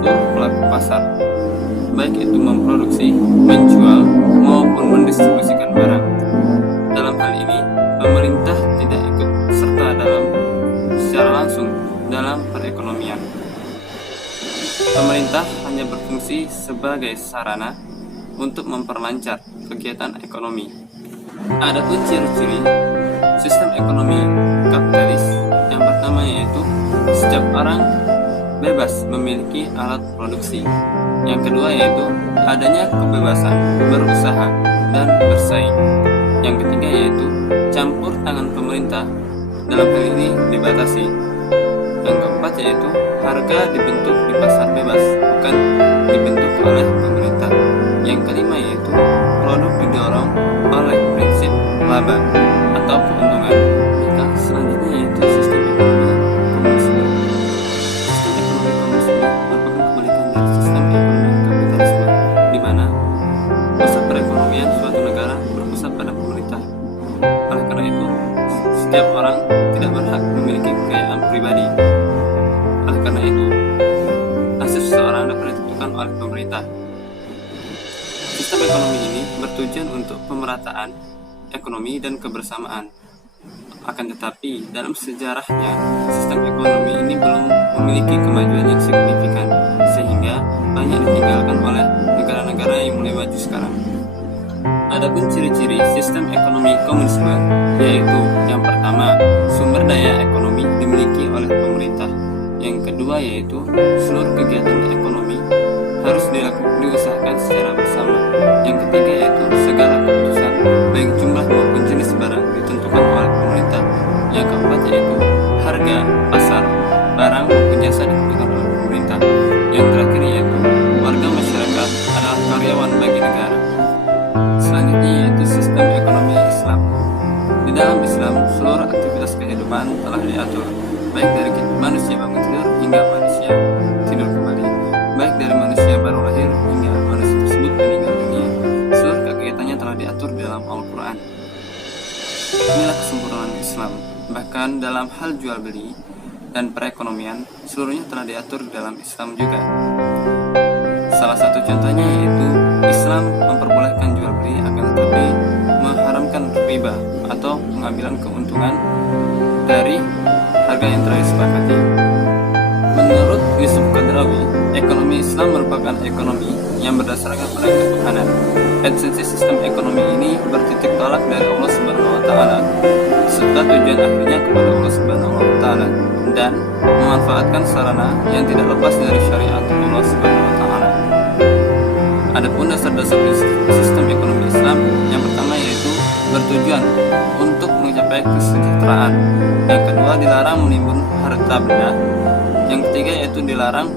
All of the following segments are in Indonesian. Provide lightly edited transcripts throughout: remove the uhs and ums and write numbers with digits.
seluruh pelaku pasar, baik itu memproduksi, menjual, maupun mendistribusikan barang. Dalam hal ini, pemerintah tidak ikut serta secara langsung dalam perekonomian. Pemerintah hanya berfungsi sebagai sarana untuk memperlancar kegiatan ekonomi. Adapun ciri-ciri sistem ekonomi kapitalis yang pertama yaitu setiap orang bebas memiliki alat produksi. Yang kedua yaitu adanya kebebasan berusaha dan bersaing. Yang ketiga yaitu campur tangan pemerintah dalam hal ini dibatasi. Yang keempat yaitu harga dibentuk di pasar bebas, bukan dibentuk oleh pemerintah. Yang kelima yaitu produk didorong oleh prinsip laba atau keuntungan. Selanjutnya yaitu sistem ekonomi komunisme. Sistem ekonomi komunisme merupakan kebalikan dari sistem ekonomi kapitalisme, di mana pusat perekonomian suatu negara berpusat pada pemerintah. Oleh karena itu, setiap orang tidak berhak memiliki kekayaan pribadi. Oleh karena itu, nasib seseorang dapat ditentukan oleh pemerintah. Sistem ekonomi ini bertujuan untuk pemerataan ekonomi dan kebersamaan. Akan tetapi, dalam sejarahnya, sistem ekonomi ini belum memiliki kemajuan yang signifikan, sehingga banyak ditinggalkan oleh negara-negara yang mulai maju sekarang. Adapun ciri-ciri sistem ekonomi komunisme, yaitu yang pertama, sumber daya ekonomi dimiliki oleh pemerintah. Yang kedua yaitu seluruh kegiatan ekonomi harus diusahakan secara bersama. Yang ketiga yaitu segala keputusan baik jumlah maupun jenis barang ditentukan oleh pemerintah. Yang keempat yaitu harga pasar barang maupun jasa ditentukan oleh pemerintah. Yang terakhir yaitu warga masyarakat adalah karyawan bagi negara. Selanjutnya yaitu sistem ekonomi Islam. Di dalam Islam seluruh aktivitas kehidupan telah diatur, baik dari manusia bangun tidur hingga manusia tidur kembali, baik dari manusia baru lahir hingga manusia tersebut meninggal dunia. Seluruh kegiatannya telah diatur di dalam Al-Quran. Inilah kesempurnaan Islam. Bahkan dalam hal jual beli dan perekonomian, seluruhnya telah diatur di dalam Islam juga. Salah satu contohnya yaitu Islam memperbolehkan jual beli, akan tetapi mengharamkan riba atau pengambilan keuntungan dari harga yang telah disepakati. Menurut Yusuf Qadrawi, ekonomi Islam merupakan ekonomi yang berdasarkan pada ketuhanan. Esensi sistem ekonomi ini bertitik tolak dari Allah Subhanahu wa taala serta tujuan akhirnya kepada Allah Subhanahu wa taala dan memanfaatkan sarana yang tidak lepas dari syariat Allah Subhanahu wa taala. Adapun dasar-dasar sistem ekonomi Islam yang pertama yaitu bertujuan untuk mencapai kesejahteraan. Yang kedua dilarang menimbun harta benda. Yang ketiga yaitu dilarang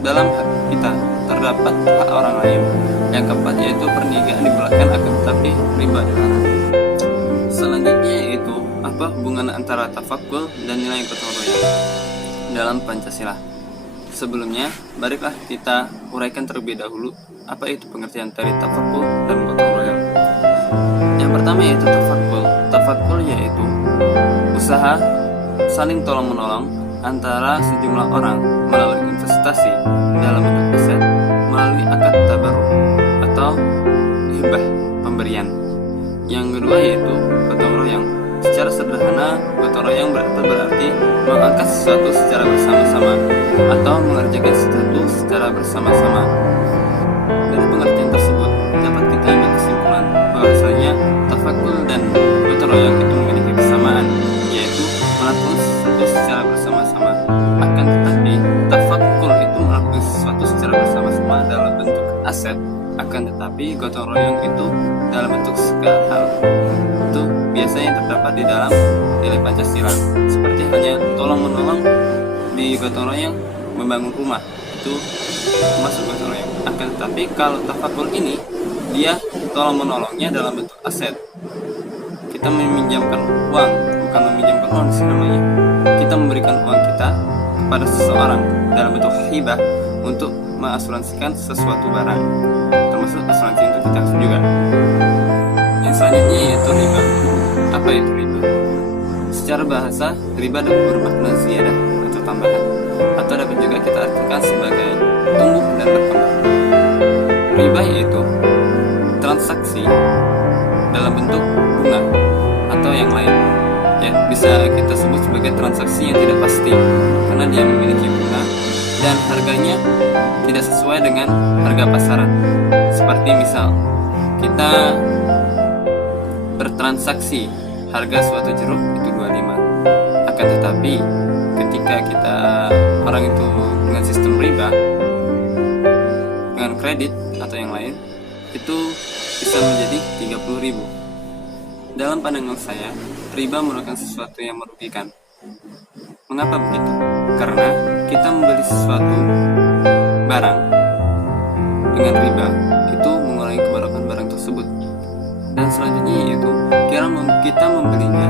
dalam hak kita terdapat hak orang lain. Yang keempat yaitu perniagaan dibolehkan akan tetapi riba dilarang. Selanjutnya yaitu apa hubungan antara tafakkur dan nilai gotong royong dalam Pancasila. Sebelumnya, marilah kita uraikan terlebih dahulu apa itu pengertian dari tafakkur dan gotong royong. Yang pertama yaitu tafakkur. Tafakkur yaitu usaha saling tolong-menolong antara sejumlah orang melalui investasi dalam bentuk aset melalui akad tabarruk atau hibah pemberian. Yang kedua yaitu gotong royong. Secara sederhana, gotong royong berarti mengangkat sesuatu secara bersama-sama atau mengerjakan sesuatu secara bersama-sama. Dari pengertian tersebut dapat kita ambil kesimpulan bahwasanya tafakkur dan gotong royong itu memiliki kesamaan, yaitu melakukan sesuatu secara bersama-sama. Akan tetapi tafakkur itu melakukan sesuatu secara bersama-sama dalam bentuk aset, akan tetapi gotong royong itu dalam bentuk segala hal. Itu biasanya terdapat di dalam nilai Pancasila, seperti halnya tolong-menolong di gotong royong membangun rumah, itu masuk gotong royong. Akan tetapi kalau tafakkur ini dia tolong-menolongnya dalam bentuk aset. Kita meminjamkan uang, bukan meminjamkan uang sih namanya. Kita memberikan uang kita kepada seseorang dalam bentuk hibah untuk mengasuransikan sesuatu barang, termasuk asuransi untuk kita juga. Yang selanjutnya yaitu riba. Apa itu riba? Secara bahasa, riba dapat bermakna ziyadah atau tambahan, atau dapat juga kita artikan sebagai tumbuh dan berkembang. Riba yaitu transaksi dalam bentuk bunga atau yang lain. Ya, bisa kita sebut sebagai transaksi yang tidak pasti karena dia memiliki bunga dan harganya tidak sesuai dengan harga pasaran. Seperti misal kita bertransaksi harga suatu jeruk itu 25. Akan tetapi ketika orang itu dengan sistem riba, dengan kredit atau yang lain, itu bisa menjadi 30.000. Dalam pandangan saya, riba merupakan sesuatu yang merugikan. Mengapa begitu? Karena kita membeli sesuatu barang dengan riba itu mengurangi kebarukan barang tersebut. Dan selanjutnya yaitu kita membelinya